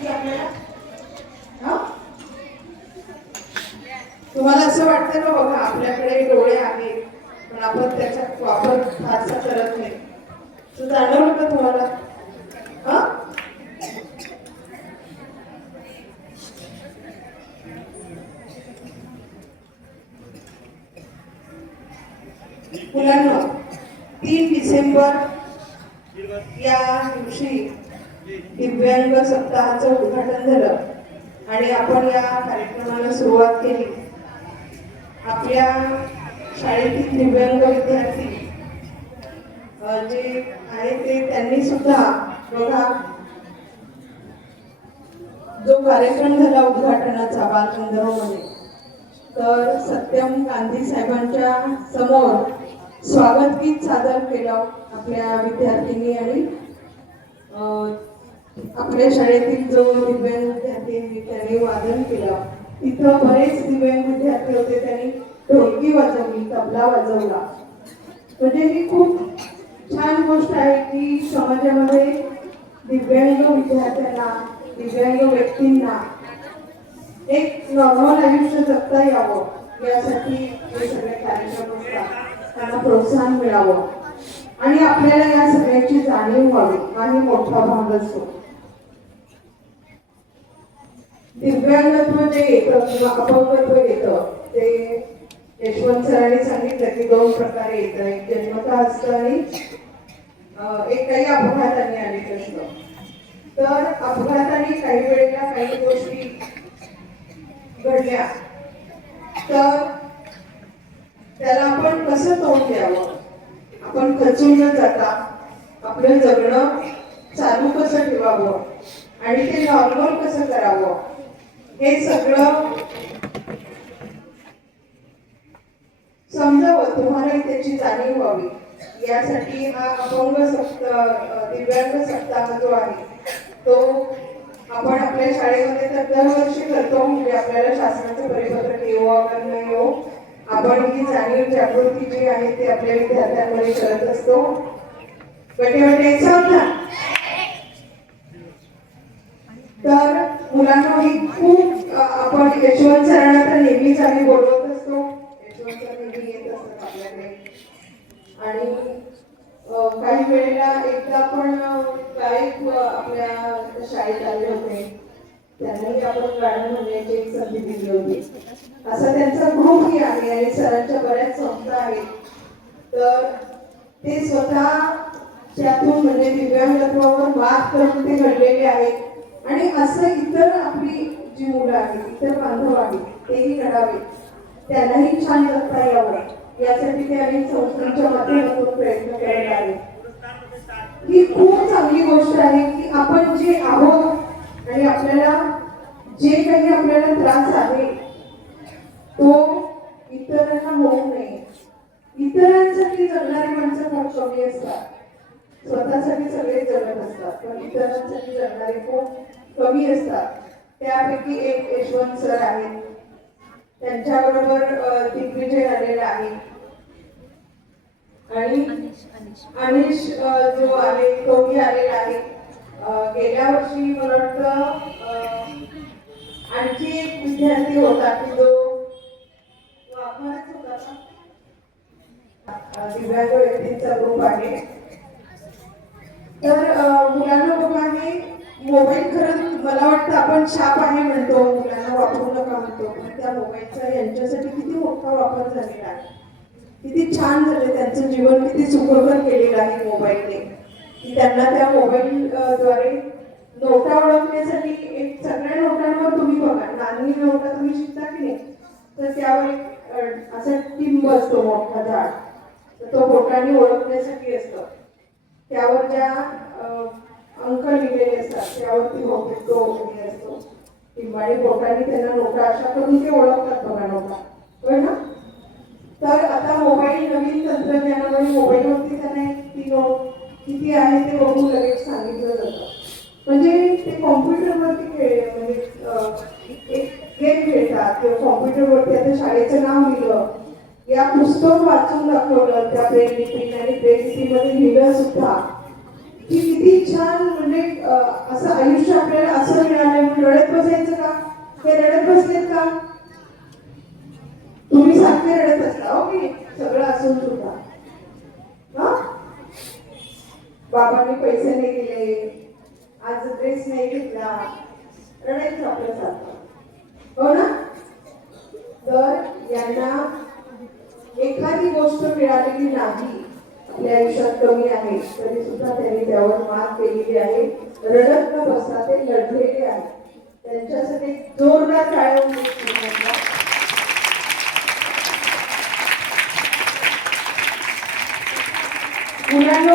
माहिती आपल्याला? हा, तुम्हाला असं वाटतं का बघा आपल्याकडे डोळे आहेत पण आपण त्याचा वापर फारसा करत नाही, असं जाणवलं का तुम्हाला? हा, मुलांना 3 डिसेंबर या दिवशी दिव्यांग सप्ताहाचं उद्घाटन झालं आणि आपण या कार्यक्रमाला सुरुवात केली. आपल्या शाळेतील दिव्यांग विद्यार्थी जे आहे ते त्यांनी सुद्धा बघा जो कार्यक्रम झाला उद्घाटनाचा बालगंधर्वमध्ये, तर सत्यम गांधी साहेबांच्या समोर स्वागत गीत सादर केलं आपल्या विद्यार्थ्यांनी आणि आपल्या शाळेतील जो दिव्यांग विद्यार्थी त्यांनी वादन केलं. तिथं बरेच दिव्यांग विद्यार्थी होते, त्यांनी ढोलकी वाजवली, तबला वाजवला. म्हणजे ही खूप छान गोष्ट आहे की समाजामध्ये दिव्यांग विद्यार्थ्यांना, दिव्यांग व्यक्तींना एक नॉर्मल आयुष्य जगता यावं यासाठी हे सगळे कार्यक्रम असतात, त्यांना प्रोत्साहन मिळावं आणि आपल्याला या सगळ्याची जाणीव व्हावी हा मोठा भाग असतो. दिव्यांगत्व जे येतं किंवा अपंगत्व येतं ते यशवंत सरांनी सांगितलं की 2 प्रकारे येतं, एक जन्मतः असतं आणि एक काही अपघाताने आलेलं असतं. तर अपघाताने काही वेळेला काही गोष्टी घडल्या तर त्याला आपण कसं तोंड द्यावं, आपण खचून न जाता आपलं जगणं चालू कसं ठेवावं आणि ते नॉर्मल कसं करावं हे सगळं समजावं, तुम्हालाही त्याची जाणीव व्हावी यासाठी हा अपंग दिव्यांग सप्ताह जो आहे तो आपण आपल्या शाळेमध्ये तर दरवर्षी करतो. म्हणजे आपल्याला शासनाचं परिपत्रक येऊ अगर न येऊ, आपण ही जाणीव जागृती जी आहे ते आपल्या विद्यार्थ्यांमध्ये करत असतो. तर मुलांना ही खूप आपण यशवंत सरांना तर नेहमीच आम्ही बोलवत असतो, यशवंत सर नेहमी येत असतात आपल्याकडे. आणि काही वेळेला एकदा आपण गायक आपल्या शाळेत आले होते, त्यांनाही आपण गाणं म्हणण्याची एक संधी दिली होती. असा त्यांचा ग्रुपही आहे आणि सरांच्या बऱ्याच संस्था आहेत. तर ते स्वतः त्यातून म्हणजे दिव्यांगत्वावर मात करून ते घडलेले आहेत आणि असं इतर आपली जी मुलं आहेत, इतर बांधव आहेत तेही घडावे, त्यांनाही छान जगता यावं यासाठी ते अनेक संस्थांच्या माध्यमातून प्रयत्न करत आहेत. ही खूप चांगली गोष्ट आहे की आपण जे आहोत आणि आपल्याला जे काही आपल्याला त्रास आहे तो इतरांना होऊ नये. इतरांसाठी जगणारी माणसं खूप कमी असतात, स्वतःसाठी सगळे जगत असतात, पण इतरांसाठी जगणारे खूप कमी असतात. त्यापैकी एक यशवंत सर आहेत, त्यांच्याबरोबर दिग्विजय आलेला आहे आणि अनिश जो आहे तोही आलेला आहे. गेल्या वर्षी मला वाटतं आणखी एक विद्यार्थी होता की जो होता, दिव्यांग व्यक्तींचा ग्रुप आहे. तर मुलांना बघा हे मोबाईल खरंच मला वाटतं आपण शाप आहे म्हणतो, मुलांना वापरू नका म्हणतो, पण त्या मोबाईलचा यांच्यासाठी किती मोठा वापर झालेला आहे, किती छान झाले, त्यांचं जीवन किती सुखकर केलेलं आहे मोबाईलने. की त्यांना त्या मोबाईल द्वारे नोटा ओळखण्यासाठी एक सगळ्या नोटांवर तुम्ही बघा, नाणी नोटा तुम्ही शिकता की नाही, तर त्यावर एक असा टिंब असतो मोठा झाड, तर तो बोटाने ओळखण्यासाठी असतो. त्यावर ज्या अंक लिहिलेले असतात त्यावरती तो हे असतो टिंबाडी बोटाने त्यांना नोटा अशा करून ते ओळखतात बघा नोटा, होय ना? तर आता मोबाईल नवीन तंत्रज्ञानामुळे मोबाईलवरती त्यांना ती नोट किती आहे ते बघून लगेच सांगितलं जातं. म्हणजे ते कॉम्प्युटरवरती म्हणजे एक गेम खेळतात किंवा कॉम्प्युटरवरती आता शाळेचं नाव लिहिलं, या पुस्तक वाचून दाखवलं त्या ब्रेल लिपीने आणि ब्रेल लिपीमध्ये लिहिलं सुद्धा की किती छान. म्हणजे असं आयुष्य आपल्याला असं मिळालं ते रडत बसलेत का? तुम्ही सारखे रडत असता ओके सगळं असून सुद्धा. हा बाबांनी पैसे नाही दिले, आज ड्रेस नाही घेतला, रडायचं आपलं सारखं हो ना. तर यांना एखादी गोष्ट मिळालेली नाही, आपल्या आयुष्यात कमी आहे तरी सुद्धा त्यांनी त्यावर मात केलेली आहे. रडत न बसता ते लढलेले आहे. त्यांच्यासाठी जोरदार टाळ्या होऊ शकतात. मुलांना